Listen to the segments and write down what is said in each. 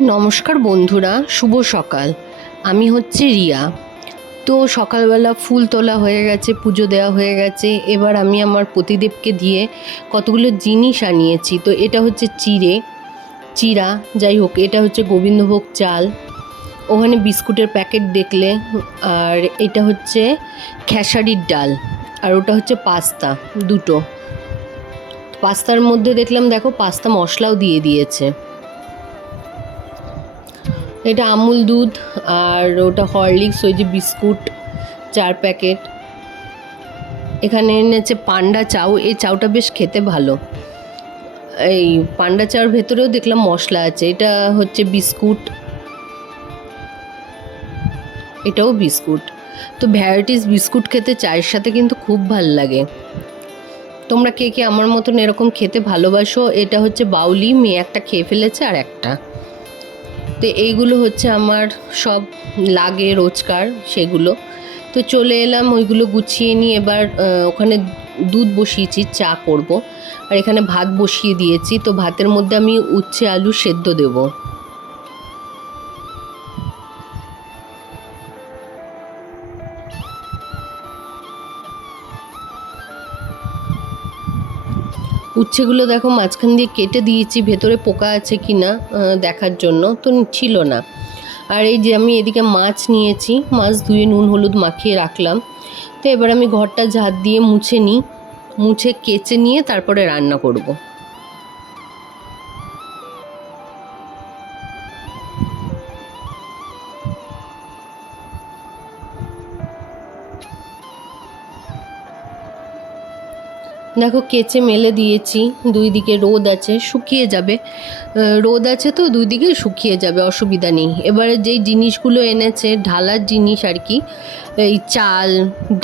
নমস্কার বন্ধুরা, শুভ সকাল। আমি হচ্ছে রিয়া। তো সকালবেলা ফুল তোলা হয়ে গেছে, পুজো দেওয়া হয়ে গেছে। এবার আমি আমার পতিদেবকে দিয়ে কতগুলো জিনিস আনিয়েছি। তো এটা হচ্ছে চিড়ে চিরা যাই হোক, এটা হচ্ছে গোবিন্দভোগ চাল। ওখানে বিস্কুটের প্যাকেট দেখলে, আর এটা হচ্ছে খেসারির ডাল, আর ওটা হচ্ছে পাস্তা, দুটো। পাস্তার মধ্যে দেখলাম, দেখো, পাস্তা মশলাও দিয়ে দিয়েছে। এটা আমুল দুধ আর ওটা হরলিক্স, ওই যে বিস্কুট চার প্যাকেট। এখানে এনেছে পান্ডা চাউ, এই চাউটা বেশ খেতে ভালো। এই পান্ডা চাউর ভেতরেও দেখলাম মশলা আছে, এটা হচ্ছে বিস্কুট। এটাও বিস্কুট। তো ভ্যারাইটিস বিস্কুট খেতে চায়ের সাথে কিন্তু খুব ভালো লাগে। তোমরা কে কে আমার মতন এরকম খেতে ভালোবাসো, এটা হচ্ছে বাউলি, মেয়ে একটা খেয়ে ফেলেছে আর একটা। তো এইগুলো হচ্ছে আমার সব লাগে রোজকার সেগুলো। তো চলে এলাম, ওইগুলো গুছিয়ে নিয়ে এবার ওখানে দুধ বসিয়েছি, চা করব। আর এখানে ভাত বসিয়ে দিয়েছি, তো ভাতের মধ্যে আমি উচ্ছে, আলু সেদ্ধ দেবো। উচ্ছেগুলো দেখো মাঝখান দিয়ে কেটে দিয়েছি, ভেতরে পোকা আছে কি না দেখার জন্য, তো ছিল না আর এই যে আমি এদিকে মাছ নিয়েছি, মাছ ধুয়ে নুন, হলুদ মাখিয়ে রাখলাম তো এবার আমি ঘরটা ঝাঁট দিয়ে মুছে নিই, মুছে কেচে নিয়ে তারপরে রান্না করব। দেখো কেচে মেলে দিয়েছি, দুই দিকে রোদ আছে, শুকিয়ে যাবে। রোদ আছে তো দুই দিকে শুকিয়ে যাবে, অসুবিধা নেই। এবারে যেই জিনিসগুলো এনেছে, ঢালার জিনিস আর কি, এই চাল,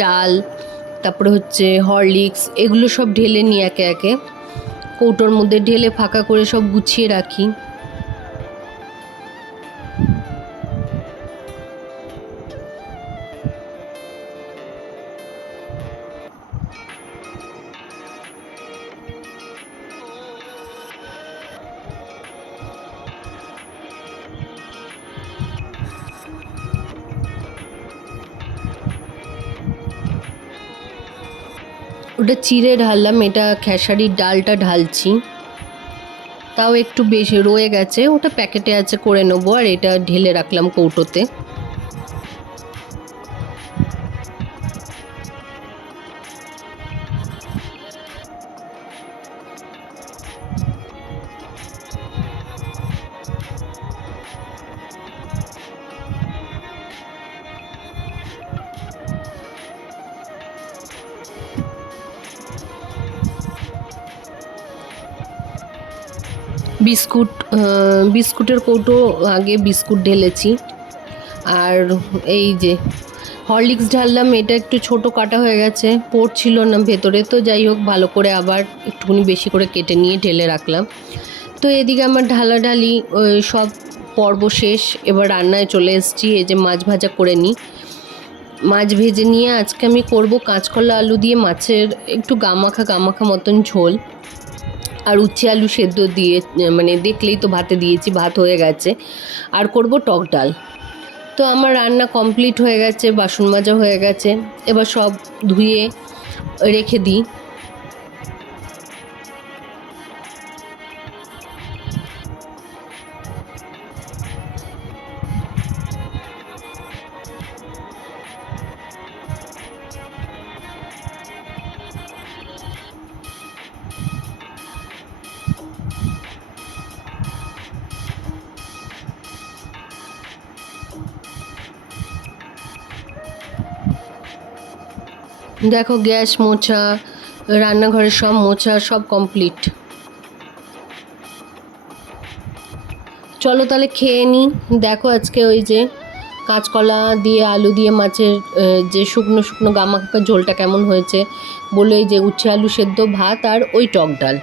ডাল, তারপরে হচ্ছে হরলিক্স, এগুলো সব ঢেলে নিই একে একে। কৌটোর মধ্যে ঢেলে ফাঁকা করে সব গুছিয়ে রাখি। ওটা চিড়ে ঢাললাম, এটা খেসারির ডালটা ঢালছি। তাও একটু বেশি রয়ে গেছে, ওটা প্যাকেটে আছে, করে নেব, আর এটা ঢেলে রাখলাম কৌটোতে। বিস্কুট বিস্কুটের কৌটো আগে বিস্কুট ঢেলেছি। আর এই যে হরলিক্স ঢাললাম, এটা একটু ছোট কাটা হয়ে গেছে পড়ছিল না ভেতরে, তো যাই হোক ভালো করে আবার একটুখানি বেশি করে কেটে নিয়ে ঢেলে রাখলাম। তো এদিকে আমার ঢালাঢালি সব পর্ব শেষ, এবার রান্নায় চলে এসেছি, এই যে মাছ ভাজা করে নিই। মাছ ভেজে নিয়ে আজকে আমি করব কাঁচকলা আলু দিয়ে মাছের একটু গামাখা গামাখা মতন ঝোল। আর উচ্ছে আলু সেদ্ধ দিয়ে মানে দেখলেই তো ভাতে দিয়েছি, ভাত হয়ে গেছে। আর করব টক ডাল। তো আমার রান্না কমপ্লিট হয়ে গেছে, বাসন মাজা হয়ে গেছে। এবার সব ধুয়ে রেখে দিই। দেখো গ্যাস মোছা রান্নাঘরের সব মোছা সব কমপ্লিট চলো তাহলে খেয়ে নিই দেখো আজকে ওই যে কাঁচকলা দিয়ে আলু দিয়ে মাছের যে শুকনো শুকনো গামাখা ঝোলটা কেমন হয়েছে বলে যে উচ্ছে আলু সেদ্ধ ভাত আর ওই টক ডাল।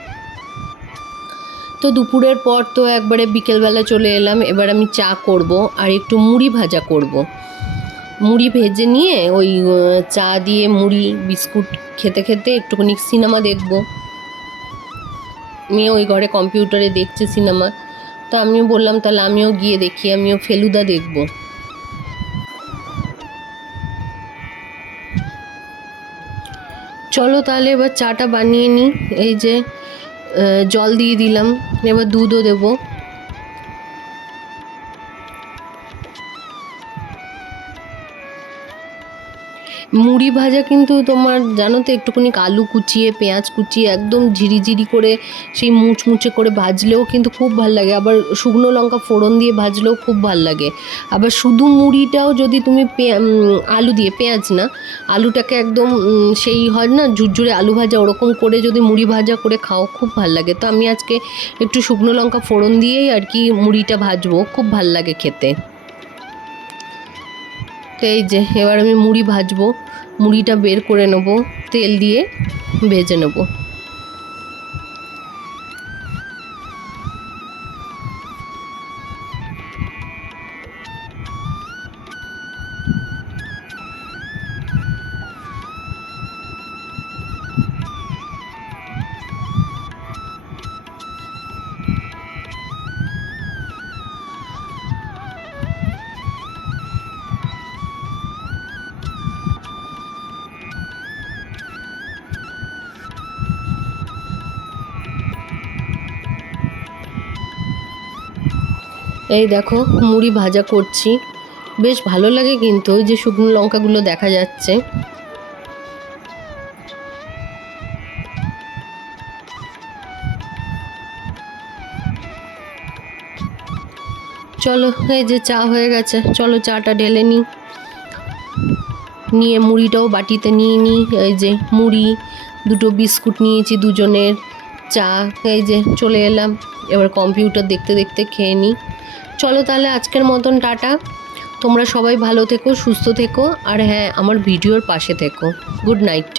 তো দুপুরের পর তো একবারে বিকেলবেলা চলে এলাম, এবার আমি চা করব আর একটু মুড়ি ভাজা করব। মুড়ি ভেজে নিয়ে ওই চা দিয়ে মুড়ি, বিস্কুট খেতে খেতে একটুখানি সিনেমা দেখব। মেয়ে ওই ঘরে কম্পিউটারে দেখছে সিনেমা। তো আমিও বললাম, তাহলে আমিও গিয়ে দেখি, আমিও ফেলুদা দেখব। চলো তাহলে এবার চাটা বানিয়ে নিই। এই যে জল দিয়ে দিলাম, এবার দুধও দেবো। মুড়ি ভাজা কিন্তু তোমার জানো তো, একটুখানি আলু কুচিয়ে, পেঁয়াজ কুচিয়ে একদম ঝিরিঝিরি করে সেই মুচমুচে করে ভাজলেও কিন্তু খুব ভালো লাগে। আবার শুকনো লঙ্কা ফোড়ন দিয়ে ভাজলেও খুব ভালো লাগে। আবার শুধু মুড়িটাও যদি তুমি আলু দিয়ে, পেঁয়াজ না, আলুটাকে একদম সেই হয় না, ঝুরঝুরে আলু ভাজা ওরকম করে যদি মুড়ি ভাজা করে খাও, খুব ভালো লাগে। তো আমি আজকে একটু শুকনো লঙ্কা ফোড়ন দিয়েই আর কি মুড়িটা ভাজবো, খুব ভালো লাগে খেতে। তো এই যে, এবার আমি মুড়ি ভাজবো। মুড়িটা বের করে নেব, তেল দিয়ে ভেজে নেব। এই দেখো, মুড়ি ভাজা করছি। বেশ ভালো লাগে কিন্তু ওই যে শুকনো লঙ্কাগুলো দেখা যাচ্ছে। চলো, এই যে চা হয়ে গেছে, চলো চাটা ঢেলে নিই। নিয়ে মুড়িটাও বাটিতে নিয়ে নিই, এই যে মুড়ি, দুটো বিস্কুট নিয়েছি দুজনের, চা, এই যে চলে এলাম। এবার কম্পিউটার দেখতে দেখতে খেয়ে নিই। চলো তাহলে আজকের মতন টাটা। তোমরা সবাই ভালো থেকো, সুস্থ থেকো, আর হ্যাঁ আমার ভিডিওর পাশে থেকো। Good night.